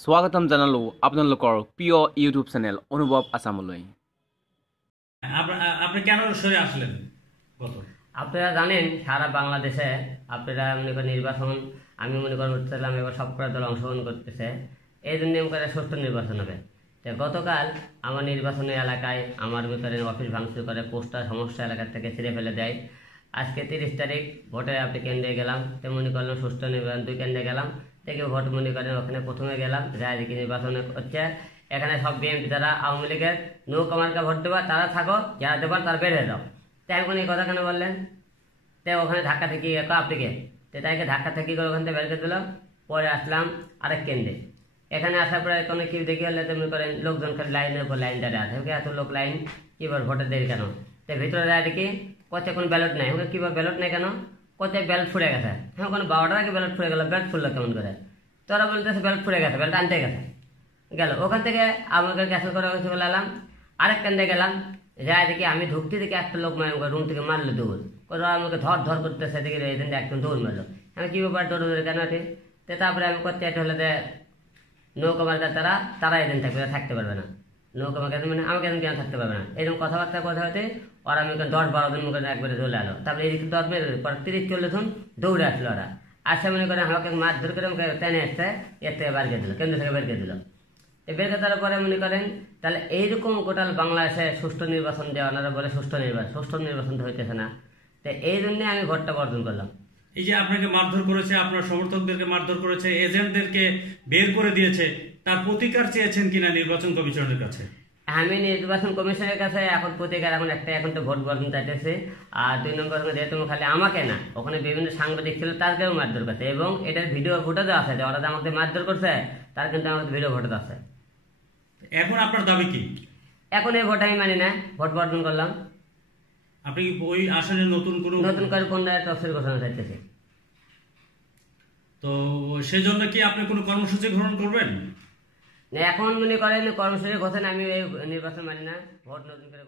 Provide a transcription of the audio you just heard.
স্বাগতম জানালো আপোনালোকৰ প্ৰিয় ইউটিউব চেনেল অনুভৱ আসামলৈ। আপনি কেন সরে আসলেন? আপনারা জানেন সারা বাংলাদেশে আপনারা মনে করেন নির্বাচন আমি মনে করেন উঠছিলাম এবার সবকটা দল অংশগ্রহণ করতেছে, এই জন্য করে সুষ্ঠু নির্বাচন হবে। তো গতকাল আমার নির্বাচনী এলাকায় আমার মনে করেন অফিস ভাঙচুর করে পোস্টার সমস্যা এলাকা থেকে ছিঁড়ে ফেলে দেয়। আজকে 30 তারিখ ভোটে আপনি কেন্দ্রে গেলাম, তো মনে করলাম সুষ্ঠু নির্বাচন 2 কেন্দ্রে গেলাম থেকে ভোট মনে করেন ওখানে প্রথমে গেলাম যা দিকে নির্বাচন হচ্ছে এখানে সব বিএনপি যারা আওয়ামী লীগের নৌকামার্কা ভোট দেবা তারা থাকো, যারা দেবার তার বের হয়ে যাও। তাই এখন এই কথা কেন বললেন? তাই ওখানে ধাক্কা থেকে আপনাকে তাইকে ধাক্কা থেকে করে ওখান থেকে বের করে দিলাম। পরে আসলাম আরেক কেন্দ্রে, এখানে আসার পরে কোনো কি দেখি হলে মনে করেন লোকজন খালি লাইনের উপর লাইন দাঁড়িয়ে আছে, এত লোক লাইন কিবার ভোটের দেরি কেন? তাই ভিতরে যায় দেখি কোথায় কোনো ব্যালট নেই, ওকে কিবার ব্যালট নেই কেন? কোথায় ব্যালট ফুরে গেছে, হ্যাঁ কোনো 12টার আগে ব্যালট ফুরে গেল, ব্যালট ফুরলো কেমন করে? তোরা বলতেছে ব্যালট ফুরে গেছে, ব্যালট আনতে গেছে গেল। ওখান থেকে আমাকে ক্যান্সেল করে চলে এলাম, আরেক কেন্দ্রে গেলাম, যাই দেখি আমি ঢুকতে দেখি একটা লোক রুম থেকে মারলো দৌড়, ওরা আমাকে ধর ধর করতেছে, দেখি এজেন্ট একদম দৌড় মারলো। আমি কি ব্যাপার দৌড় দৌড়ে কেন আছে? তো তারপরে আমি করতে একটা হলে যে নৌকা মার্কার তারা এজেন্ট থাকবে, থাকতে পারবে না নৌকা মার্কার, মানে আমাকে এজেন্ট কেন থাকতে পারবে না? এরকম কথাবার্তা কথা হতে ওরা আমি 10-12 দিন মুখে একবারে চলে এলো। তারপরে এদিকে 10 মিনিট পরে 30-40 জন দৌড়ে আসলো। ওরা আসে মনে করে আমাকে মারধর করে আমাকে টেনে আসছে, এর থেকে বের করে দিল, কেন্দ্র থেকে বের করে দিল। বের করে দেওয়ার পরে মনে করেন তাহলে এইরকম গোটাল বাংলাদেশে সুষ্ঠু নির্বাচন দেওয়া, ওনারা বলে সুষ্ঠু নির্বাচন তো হইতেছে না। তো এই জন্য আমি ভোটটা বর্জন করলাম। এই যে আপনাকে মারধর করেছে, আপনার সমর্থকদেরকে মারধর করেছে, এজেন্টদেরকে বের করে দিয়েছে, তার প্রতিকার চেয়েছেন কিনা নির্বাচন কমিশনের কাছে? আমি নির্বাচন কমিশনের কাছে এখন প্রতিকার এখন তো ভোট বর্জন চাইতেছে। আর 2 নম্বর যেহেতু খালি আমাকে না, ওখানে বিভিন্ন সাংবাদিক ছিল তাদেরকেও মারধর করছে, এবং এটার ভিডিও ফুটেজ আছে যে ওরা আমাকে মারধর করছে, তার কিন্তু আমাদের ভিডিও ফুটেজ আছে। এখন আপনার দাবি কি? এখন এই ভোট আমি মানি না, ভোট বর্জন করলাম। আপনি কি ওই আসনে নতুন করে কোন তফসিল ঘোষণা চাইতেছে? তো সেজন্য কি আপনি কোনো কর্মসূচি গ্রহণ করবেন? এখন মনে করেন কর্মসূচি ঘোষণা আমি এই নির্বাচন মানি না, ভোট নতুন করে